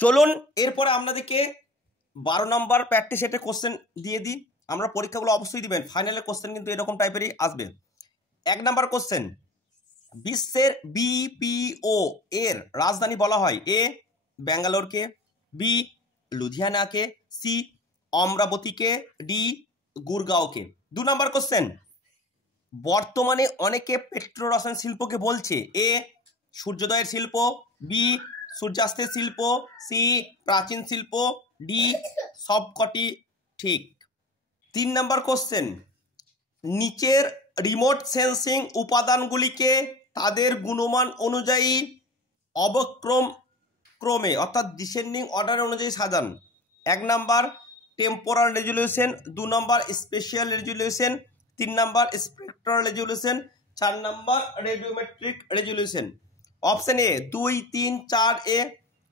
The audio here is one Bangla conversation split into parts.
চলুন এরপরে আপনাদেরকে 12 নম্বর প্র্যাকটিস সেটে কোশ্চেন দিয়ে দিই। আমরা পরীক্ষাগুলো অবশ্যই দিবেন, ফাইনালের কোশ্চেন কিন্তু এরকম টাইপেরই আসবে। 1 নম্বর কোশ্চেন, বিশ্বের বিপিও এর রাজধানী বলা হয়? এ ব্যাঙ্গালোরকে, বি লুধিয়ানাকে, সি অমরাবতীকে, ডি গুরগাঁওকে। 2 নম্বর কোশ্চেন, বর্তমানে অনেকে পেট্রোরসায়ন শিল্পকে বলছে? এ সূর্যোদয়ের শিল্প, বি সূর্যাস্তের শিল্প, সি প্রাচীন শিল্প, ডি সবকটি ঠিক। 3 নম্বর কোশ্চেন, নিচের রিমোট সেন্সিং উপাদানগুলিকে তাদের গুণমান অনুযায়ী অবক্রমে অর্থাৎ ডিসেন্ডিং অর্ডার অনুযায়ী সাজান। 1 নম্বর টেম্পোরাল রেজুলেশন, 2 নম্বর স্পেশিয়াল রেজুলেশন, 3 নম্বর স্পেক্ট্রাল রেজুলেশন, 4 নম্বর রেডিওমেট্রিক রেজুলেশন। অপশন এ 2, 3, 4 এ,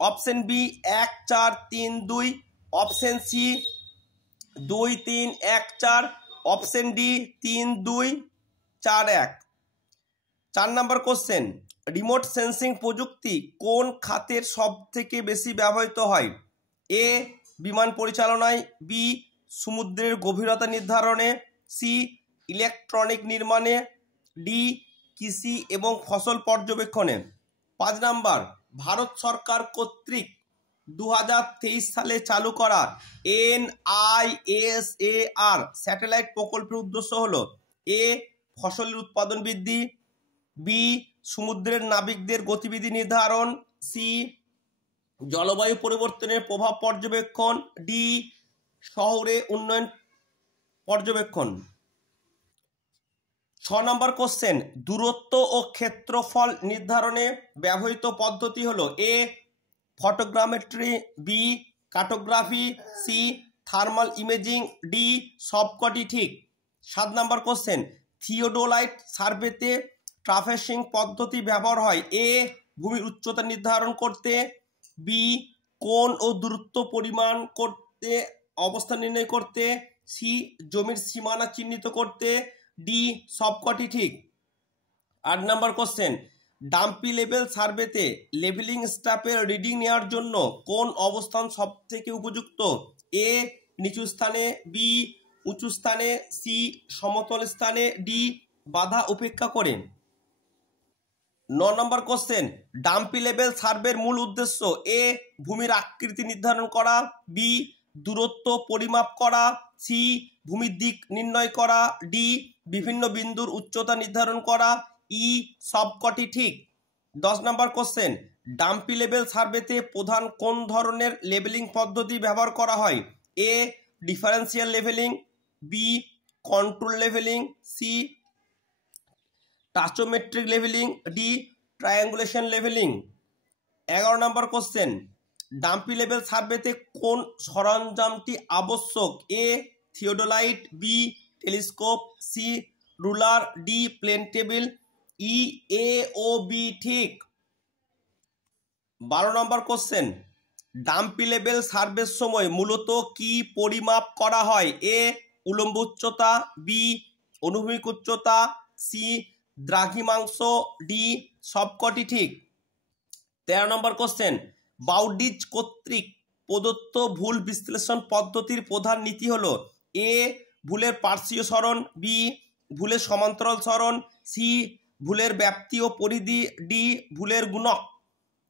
option B 1, 4, 3, 2, option C 2, 3, 1, 4, option D 3, 2, 4, 1। 4 নম্বর কোশ্চেন, রিমোট সেন্সিং প্রযুক্তি কোন খাতের সব থেকে বেশি ব্যবহৃত হয়? এ বিমান পরিচালনায়, বি সমুদ্রের গভীরতা নির্ধারণে, সি ইলেকট্রনিক নির্মাণে, ডি কৃষি এবং ফসল পর্যবেক্ষণে। 5 নম্বর, ভারত সরকার কর্তৃক 2023 সালে চালু করা NISAR স্যাটেলাইট প্রকল্পের উদ্দেশ্য হলো? এ ফসলের উৎপাদন বৃদ্ধি, বি সমুদ্রের নাবিকদের গতিবিধি নির্ধারণ, সি জলবায়ু পরিবর্তনের প্রভাব পর্যবেক্ষণ, ডি শহরে উন্নয়ন পর্যবেক্ষণ। 6 নম্বর কোশ্চেন, দূরত্ব ও ক্ষেত্রফল নির্ধারণে ব্যবহৃত পদ্ধতি হলো? A photogrammetry, B cartography, C thermal imaging, D সবকটি ঠিক। 7 নম্বর কোশ্চেন, থিওডোলাইট সার্ভেতে ট্রাভেসিং পদ্ধতি ব্যবহার হয়? এ ভূমির উচ্চতা নির্ধারণ করতে, বি কোণ ও দূরত্ব পরিমাণ করতে, অবস্থান নির্ণয় করতে, সি জমির সীমানা চিহ্নিত করতে, ডি সবকটি ঠিক। 8 নম্বর কোশ্চেন, ডাম্পি লেভেল সার্ভেতে লেভেলিং স্টাফের রিডিং নেওয়ার জন্য কোন অবস্থান সব থেকে উপযুক্ত? এ নিচু স্থানে, বি উঁচু স্থানে, সি সমতল স্থানে, ডি বাধা উপেক্ষা করে। 9 নম্বর কোশ্চেন, ডাম্পি লেভেল সার্ভের মূল উদ্দেশ্য? এ ভূমির আকৃতি নির্ধারণ করা, বি দূরত্ব পরিমাপ করা, সি ভূমির দিক নির্ণয় করা, ডি বিভিন্ন বিন্দুর উচ্চতা নির্ধারণ করা, ই সবকটি ঠিক। 10 নম্বর কোশ্চেন, ডাম্পি লেভেল সার্ভেতে প্রধান কোন ধরনের লেভেলিং পদ্ধতি ব্যবহার করা হয়? A differential levelling, B control levelling, C tachometric levelling, D triangulation levelling. 11 নম্বর কোশ্চেন, ডাম্পি লেভেল সার্ভেতে কোন সরঞ্জামটি আবশ্যক? A theodolite, B telescope, C ruler, D plane table, E A ও বি ঠিক। 12 নম্বর কোশ্চেন, ডাম্পি লেভেল সার্ভের সময় মূলত কি পরিমাপ করা হয়? এ উলম্ব উচ্চতা, বি অনুভূমিক উচ্চতা, সি দ্রাঘিমাংশ, ডি সবকটি ঠিক। 13 নম্বর কোশ্চেন, বাউডিজ কর্তৃক প্রদত্ত ভুল বিশ্লেষণ পদ্ধতির প্রধান নীতি হলো? এ ভুলের পার্শ্বীয় সরণ, বি ভুলের সমান্তরাল সরণ, সি ভুলের ব্যাপ্তি ও পরিধি, ডি ভুলের গুণক।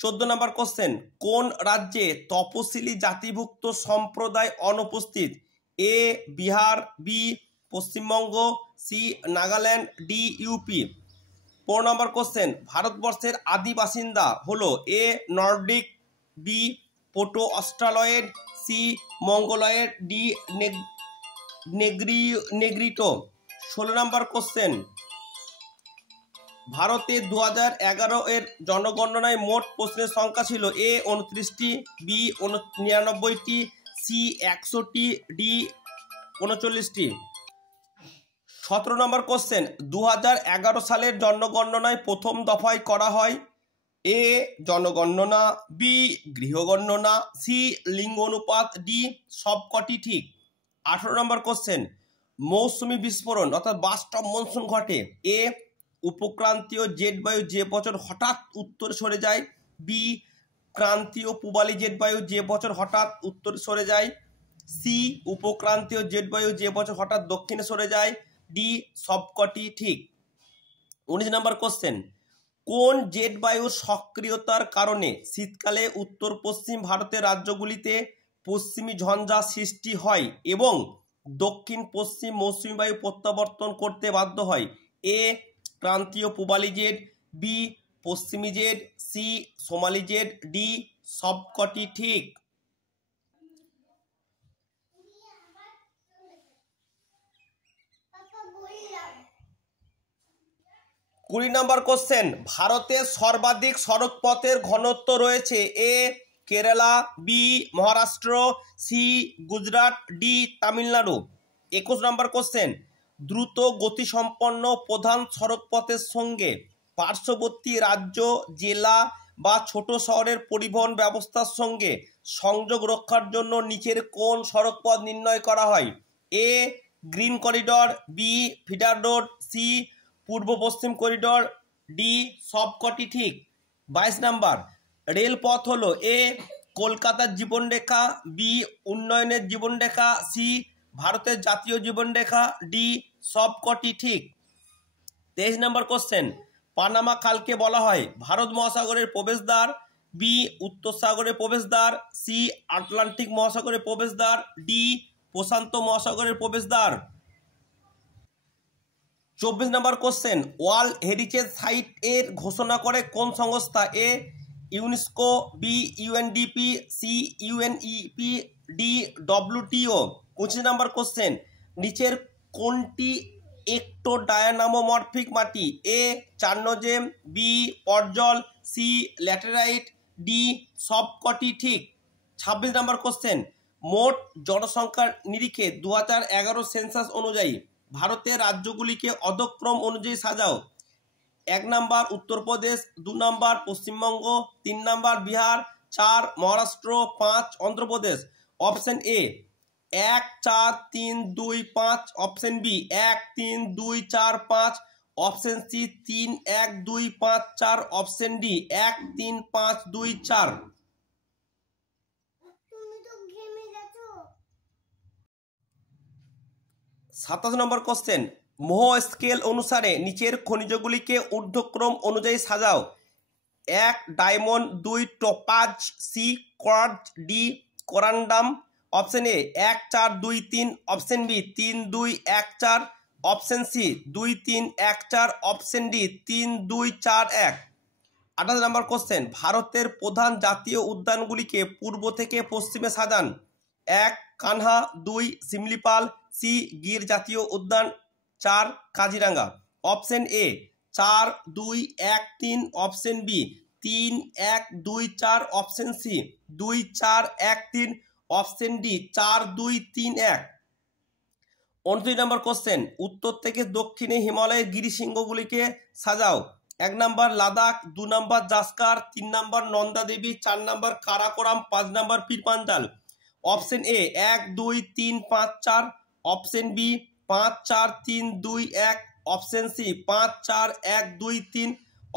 14 নম্বর কোশ্চেন, কোন রাজ্যে তপশিলি জাতিভুক্ত সম্প্রদায় অনুপস্থিত? A Bihar, B Paschimbanga, C Nagaland, D UP. 15 নম্বর কোশ্চেন, ভারতবর্ষের আদি বাসিন্দা হলো? A Nordic, B proto Australoid, C Mongoloid, D Negrito. 16 নম্বর কোশ্চেন, ভারতে 2011 এর জনগণনায় মোট প্রশ্নের সংখ্যা ছিল? এ 29টি, বি 99টি, সি 100টি, ডি 39টি। 17 নম্বর কোশ্চেন, 2011 সালের জনগণনায় প্রথম দফায় করা হয়? এ জনগণনা, বি গৃহগণনা, সি লিঙ্গ অনুপাত, ডি সবকটি ঠিক। 18 নম্বর কোশ্চেন, মৌসুমি বিস্ফোরণ অর্থাৎ বাস্ট অফ মনসুন ঘটে? এ উপক্রান্তীয় জেট বায়ু যে বছর হঠাৎ উত্তরে সরে যায়, বি ক্রান্তীয় পূবালি জেট বায়ু যে বছর হঠাৎ উত্তরে সরে যায়, সি উপক্রান্তীয় জেট বায়ু যে বছর হঠাৎ দক্ষিণে সরে যায়, ডি সবকটি ঠিক। 19 নম্বর কোশ্চেন, কোন জেট বায়ুর সক্রিয়তার কারণে শীতকালে উত্তর পশ্চিম ভারতের রাজ্যগুলিতে পশ্চিমী ঝঞ্ঝা সৃষ্টি হয় এবং দক্ষিণ পশ্চিম মৌসুমী বায়ু প্রত্যাবর্তন করতে বাধ্য হয়? এ ক্রান্তীয় পূবালি জেট, বি পশ্চিমী jet, C Somali jet, D সবকটি ঠিক। 20 নম্বর কোশ্চেন, ভারতের সর্বাধিক সড়কপথের ঘনত্ব রয়েছে? এ Kerala, B Maharashtra, C Gujarat, D Tamil Nadu. 21 নম্বর কোশ্চেন, দ্রুত গতিসম্পন্ন প্রধান সড়কপথের সঙ্গে পার্শ্ববর্তী রাজ্য, জেলা বা ছোট শহরের পরিবহন ব্যবস্থার সঙ্গে সংযোগ রক্ষার জন্য নিচের কোন সড়কপথ নির্ণয় করা হয়? A green corridor, B feeder road, C পূর্ব পশ্চিম করিডর, ডি সবকটি ঠিক। 22 নম্বর, রেলপথ হলো? এ কলকাতার জীবনরেখা, বি উন্নয়নের জীবনরেখা, সি ভারতের জাতীয় জীবনরেখা, ডি সবকটি ঠিক। 23 নম্বর কোশ্চেন, পানামা খালকে বলা হয় ভারত মহাসাগরের প্রবেশদ্বার, বি উত্তর সাগরের প্রবেশদ্বার, সি আটলান্টিক মহাসাগরের প্রবেশদ্বার, ডি প্রশান্ত মহাসাগরের প্রবেশদ্বার। 24 নম্বর কোশ্চেন, ওয়ার্ল্ড হেরিটেজ সাইট এর ঘোষণা করে কোন সংস্থা? A UNESCO, B UNDP, C UNEP, D WTO. 25 নম্বর কোশ্চেন, নিচের কোনটি একটোডায়ানামোমরফিক মাটি? A chernozem, B podzol, C laterite, D সবকটি ঠিক। 26 নম্বর কোশ্চেন, মোট জনসংখ্যার নিরিখে 2011 সেন্সাস অনুযায়ী ভারতের রাজ্যগুলিকে অধক্রম অনুযায়ী সাজাও। 1 নম্বর উত্তরপ্রদেশ, 2 নম্বর পশ্চিমবঙ্গ, 3 নম্বর Bihar, 4 Maharashtra, 5 Andhra Pradesh. Option A 1 4 3 2 5, option B 1 3 2 4 5, option C 3 1 2 5 4, option D 1 3 5 2 4। 27 number question, মোহ স্কেল অনুসারে নিচের খনিজগুলিকে ঊর্ধ্বক্রম অনুযায়ী সাজাও। 1 diamond, 2 topaz, C quartz, D corundum. Option A 1 4 2 3, option B 3 2 1 4, option C 2 3 1 4, option D 3 2 4 1। 28 নম্বর কোশ্চেন, ভারতের প্রধান জাতীয় উদ্যানগুলিকে পূর্ব থেকে পশ্চিমে সাজান। 1 কানহা, 2 শিমলিপাল, সি গির জাতীয় উদ্যান, 4 Kaziranga. Option A 4 2 1 3, option B 3 1 2 4, option C 2 4 1 3, option D 4 2 3 1। 29 number question, উত্তর থেকে দক্ষিণে হিমালয়ের গিরিশৃঙ্গগুলিকে সাজাও। 1 নম্বর লাদাখ, 2 নম্বর জাসকার, 3 নম্বর নন্দা দেবী, 4 নম্বর কারাকোরাম, 5 নম্বর Pir Panjal. Option A 1 2 3 5 4, option B 5 4 3 2 1, option C 5 4 1 2 3,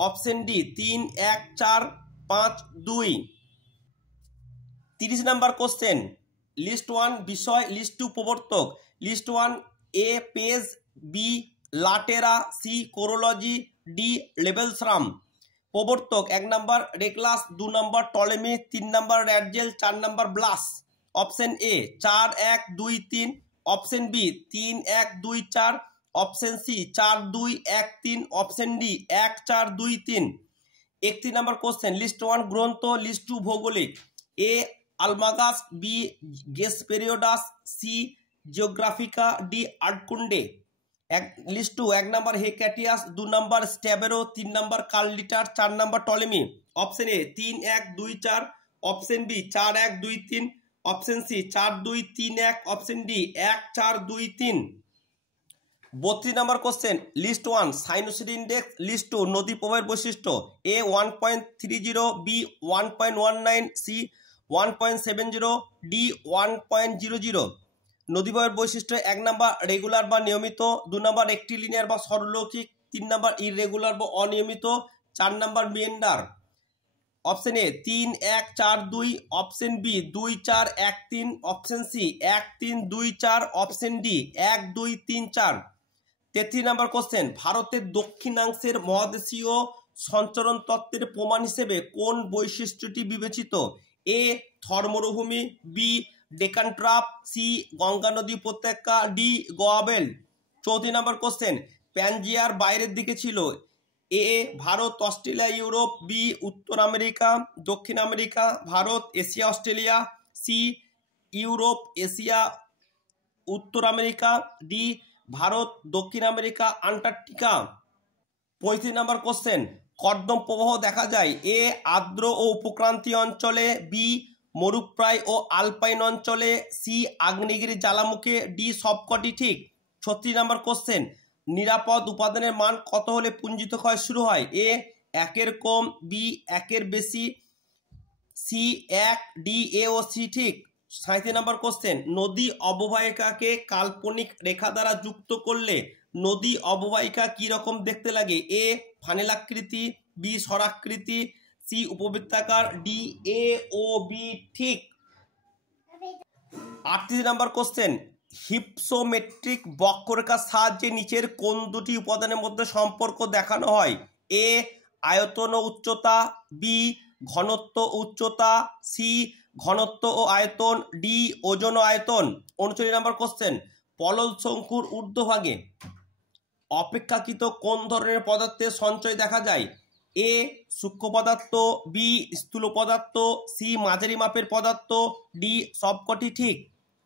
option D 3 1 4 5 2। 30 নম্বর কোশ্চেন, লিস্ট 1 বিষয়, লিস্ট 2 প্রবর্তক। লিস্ট 1 এ পেজ, বি লাটেরা, সি কোরোলজি, ডি লেবেলশ্রাম। প্রবর্তক 1 নম্বর রেকলাস, 2 নম্বর টলেমি, 3 নম্বর র্যাডজেল, 4 নম্বর Blache. Option A 4 1 2 3, option B 3 1 2 4, option C 4 2 1 3, option D 1 4 2 3। 31 number question, list 1 গ্রন্থ, লিস্ট 2 ভৌগোলিক। এ আলমাগাস, বি গেসপেরিওডাস, C Geographica, D Erdkunde. List 2 1 নম্বর হেকাটিয়াস, 2 নম্বর স্ট্যাবেরো, 3 নম্বর কার্ল লিটার, 4 নম্বর Ptolemy. Option A 3 1 2 4, option B 4 1 2 3, option C 4 2 3 1, option D 1 4 2 3। 32 নম্বর question, list 1 sinuosity index, list 2 নদী প্রবাহের বৈশিষ্ট্য। A 1.30, B 1.19, C 1.70, D 1.00। নদী প্রবাহের বৈশিষ্ট্য: 1 নম্বর রেগুলার বা নিয়মিত, 2 নম্বর রেক্টিলিনিয়ার বা সরলরৈখিক, 3 নম্বর ইররেগুলার বা অনিয়মিত, 4 নম্বর meander. Option A 3 1 4 2, option B 2 4 1 3, option C 1 3 2 4, option D 1 2 3 4। 33 নম্বর কোশ্চেন, ভারতের দক্ষিণাংশের মহাদেশীয় সঞ্চরণ তত্ত্বের প্রমাণ হিসেবে কোন বৈশিষ্ট্যটি বিবেচিত? এ থর মরুভূমি, B Deccan trap, C Ganga নদী উপত্যকা, ডি গোয়া বেল্ট। 34 নম্বর কোশ্চেন, প্যানজিয়ার বাইরের দিকে ছিল? A Bharat, Australia, Europe, B উত্তর আমেরিকা, দক্ষিণ America, Bharat, Asia, Australia, C Europe, Asia, উত্তর আমেরিকা, ডি ভারত, দক্ষিণ আমেরিকা, আন্টার্কটিকা। 35 নম্বর কোশ্চেন, কর্দম প্রবাহ দেখা যায়? এ আর্দ্র ও উপক্রান্তীয় অঞ্চলে, বি মরুপ্রায় ও আলপাইন অঞ্চলে, সি আগ্নেয়গিরি জ্বালামুখী, ডি সবকটি ঠিক। 36 নম্বর কোশ্চেন, নিরাপদ উপাদানের মান কত হলে পুঞ্জিত ক্ষয় শুরু হয়? এ 1-এর কম, বি 1-এর বেশি, সি 1, ডি এ ও সি ঠিক। 37 নম্বর কোশ্চেন, নদী অববাহিকাকে কাল্পনিক রেখা দ্বারা যুক্ত করলে নদী অববাহিকা কি রকম দেখতে লাগে? এ ফানেলাকৃতি, বি স্বরাকৃতি, সি উপবৃত্তাকার, ডি এ ও বি ঠিক। 38 নম্বর কোশ্চেন, হিপসোমেট্রিক বক্ররেখার সাহায্যে নিচের কোন দুটি উপাদানের মধ্যে সম্পর্ক দেখানো হয়? এ আয়তন ও উচ্চতা, বি ঘনত্ব ও উচ্চতা, সি ঘনত্ব ও আয়তন, ডি ওজন ও আয়তন। 39 নম্বর কোশ্চেন, পলল শঙ্কুর ঊর্ধ্বভাগে অপেক্ষাকৃত কোন ধরনের পদার্থের সঞ্চয় দেখা যায়? এ সূক্ষ্ম পদার্থ, বি স্থূল পদার্থ, সি মাঝারি মাপের পদার্থ, ডি সবকটি ঠিক।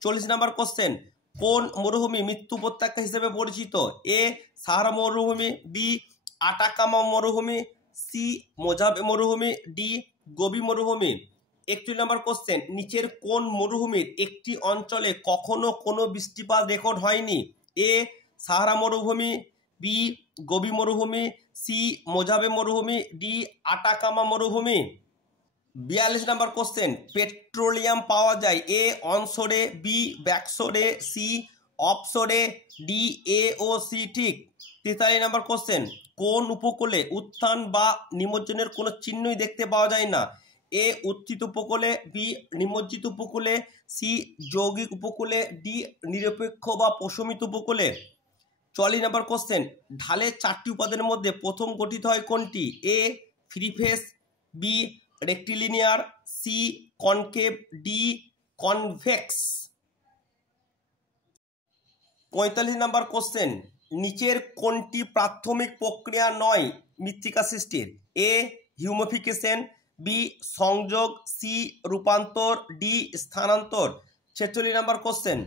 40 নম্বর কোশ্চেন, কোন মরুভূমি মৃত্যু উপত্যকা হিসেবে পরিচিত? এ সাহারা মরুভূমি, বি আটাকামা মরুভূমি, সি মোজাবে মরুভূমি, ডি গোবি মরুভূমি। 41 নম্বর কোশ্চেন, নিচের কোন মরুভূমির একটি অঞ্চলে কখনো কোনো বৃষ্টিপাত রেকর্ড হয়নি? এ সাহারা মরুভূমি, বি গোবি মরুভূমি, সি মোজাবে মরুভূমি, ডি আটাকামা মরুভূমি। 42 নম্বর কোশ্চেন, পেট্রোলিয়াম পাওয়া যায়? এ অনশোরে, বি ব্যাকশোরে, সি অফশোরে, ডি এ ও সি ঠিক। 43 নম্বর কোশ্চেন, কোন উপকূলে উত্থান বা নিমজ্জনের কোনো চিহ্নই দেখতে পাওয়া যায় না? এ উত্থিত উপকূলে, বি নিমজ্জিত উপকূলে, সি যৌগিক উপকূলে, ডি নিরপেক্ষ বা প্রশমিত উপকূলে। 44 নম্বর কোশ্চেন, ঢালের 4টি উপাদানের মধ্যে প্রথম গঠিত হয় কোনটি? A free face, B rectilinear, C concave, D convex. 45 নম্বর কোশ্চেন, নিচের কোনটি প্রাথমিক প্রক্রিয়া নয় মৃত্তিকা সৃষ্টির? এ হিউমিফিকেশন, বি সংযোগ, সি রূপান্তর, ডি স্থানান্তর। 46 নম্বর কোশ্চেন,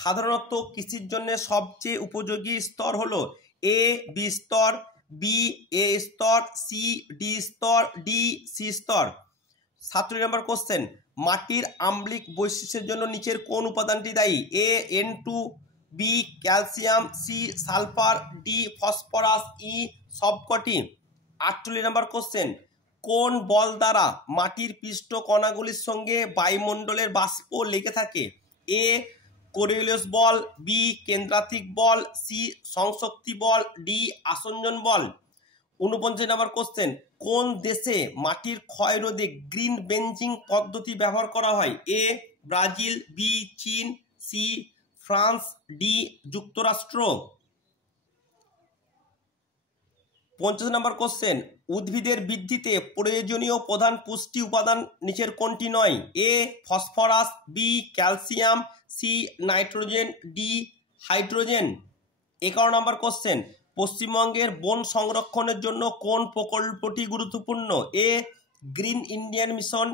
সাধারণত কৃষির জন্য সবচেয়ে উপযোগী স্তর হলো? এ বি স্তর, বি এ স্তর, সি ডি স্তর, ডি সি স্তর। 47 নম্বর কোশ্চেন, মাটির আম্লিক বৈশিষ্ট্যের জন্য নিচের কোন উপাদানটি দায়ী? A N2, B calcium, C sulphur, D phosphorus, E সবকটি। 48 নম্বর কোশ্চেন, কোন বল দ্বারা মাটির পৃষ্ঠ কণাগুলির সঙ্গে বায়ুমণ্ডলের বাষ্প লেগে থাকে? এ কোরিওলিয়াস বল, বি কেন্দ্রাতিক বল, সি সংশক্তি বল, ডি আসঞ্জন বল। 49 নম্বর কোশ্চেন, কোন দেশে মাটির ক্ষয় রোধে গ্রিন বেঞ্চিং পদ্ধতি ব্যবহার করা হয়? এ ব্রাজিল, বি চীন, সি ফ্রান্স, ডি যুক্তরাষ্ট্র। 50 নম্বর কোশ্চেন, উদ্ভিদের বৃদ্ধিতে প্রয়োজনীয় প্রধান পুষ্টি উপাদান নিচের কোনটি নয়? A phosphorus, B calcium, C nitrogen, D hydrogen. 51 নম্বর কোশ্চেন, পশ্চিমবঙ্গের বন সংরক্ষণের জন্য কোন প্রকল্পটি গুরুত্বপূর্ণ? A green Indian mission,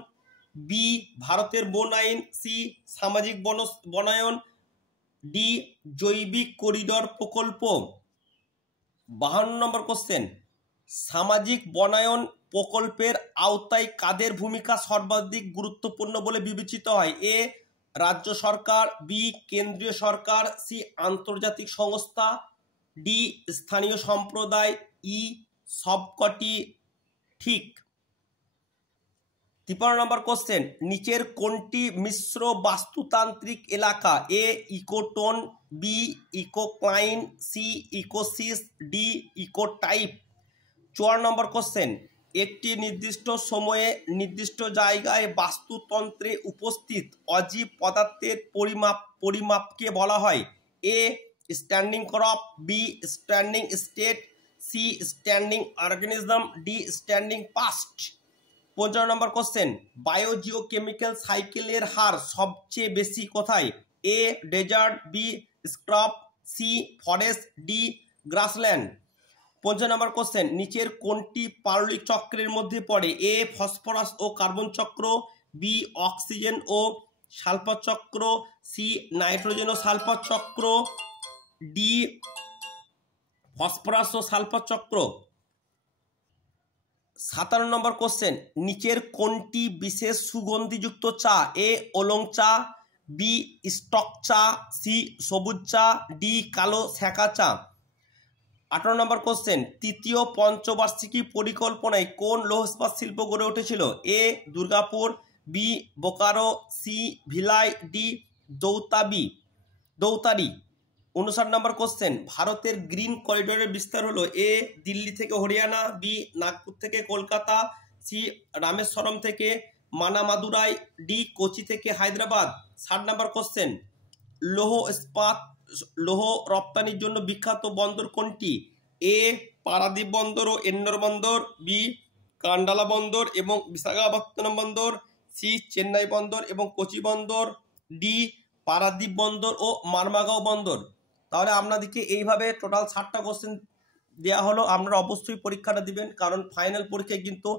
B ভারতের বন আইন, সি সামাজিক বনায়ন, ডি জৈবিক করিডর প্রকল্প। 52 নম্বর কোশ্চেন, সামাজিক বনায়ন প্রকল্পের আওতায় কাদের ভূমিকা সর্বাধিক গুরুত্বপূর্ণ বলে বিবেচিত হয়? এ রাজ্য সরকার, বি কেন্দ্রীয় সরকার, সি আন্তর্জাতিক সংস্থা, ডি স্থানীয় সম্প্রদায়, ই সবকটি ঠিক। 53 নম্বর কোশ্চেন, নিচের কোনটি মিশ্র বাস্তুতান্ত্রিক এলাকা? A ecotone, B ecocline, C ecesis, D ecotype. 54 number question, একটি নির্দিষ্ট সময়ে নির্দিষ্ট জায়গায় বাস্তুতন্ত্রে উপস্থিত অজীব পদার্থের পরিমাপকে বলা হয় A standing crop, B standing state, C standing organism, D standing past. 55 number question, biogeochemical সাইকেলের হার সবচেয়ে বেশি কোথায়? A desert, B scrub, C forest, D grassland. 55 number question, নিচের কোনটি পারলিক চক্রের মধ্যে পড়ে? এ ফসফরাস ও কার্বন চক্র, বি অক্সিজেন ও সালফার চক্র, সি নাইট্রোজেন ও সালফার চক্র, ডি ফসফরাস ও সালফার চক্র। 57 নম্বর কোশ্চেন, নিচের কোনটি বিশেষ সুগন্ধিযুক্ত চা? এ ওলং চা, বি স্টক চা, সি সবুজ চা, ডি কালো সেকা চা। 58 নম্বর কোশ্চেন, তৃতীয় পঞ্চবার্ষিকী পরিকল্পনায় কোন লৌহ ইস্পাত শিল্প গড়ে উঠেছিল? A Durgapur, B Bokaro, C Bhilai, D Daitari. 59 number question, ভারতের গ্রিন করিডোরের বিস্তার হলো? এ দিল্লি থেকে হরিয়ানা, বি নাগপুর থেকে কলকাতা, সি রামেশ্বরম থেকে মানামাদুরাই, ডি কোচি থেকে হায়দ্রাবাদ। 60 নম্বর কোশ্চেন, লৌহ রপ্তানির জন্য বিখ্যাত বন্দর কোনটি? এ পারাদ্বীপ বন্দর ও এন্নোর বন্দর, বি কান্ডালা বন্দর এবং বিশাখাপত্তনম বন্দর, সি চেন্নাই বন্দর এবং কোচি বন্দর, ডি পারাদ্বীপ বন্দর ও মারমাগাঁও বন্দর। তাহলে আপনাদেরকে এইভাবে টোটাল 60টা কোশ্চেন দেওয়া হলো। আপনারা অবশ্যই পরীক্ষাটা দিবেন, কারণ ফাইনাল পরীক্ষায় কিন্তু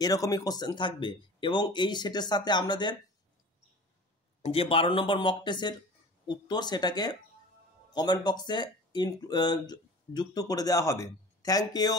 এরকমই কোশ্চেন থাকবে। এবং এই সেটের সাথে আপনাদের যে 12 নম্বর মক টেস্টের উত্তর সেটাকে কমেন্ট বক্সে যুক্ত করে দেওয়া হবে। Thank you.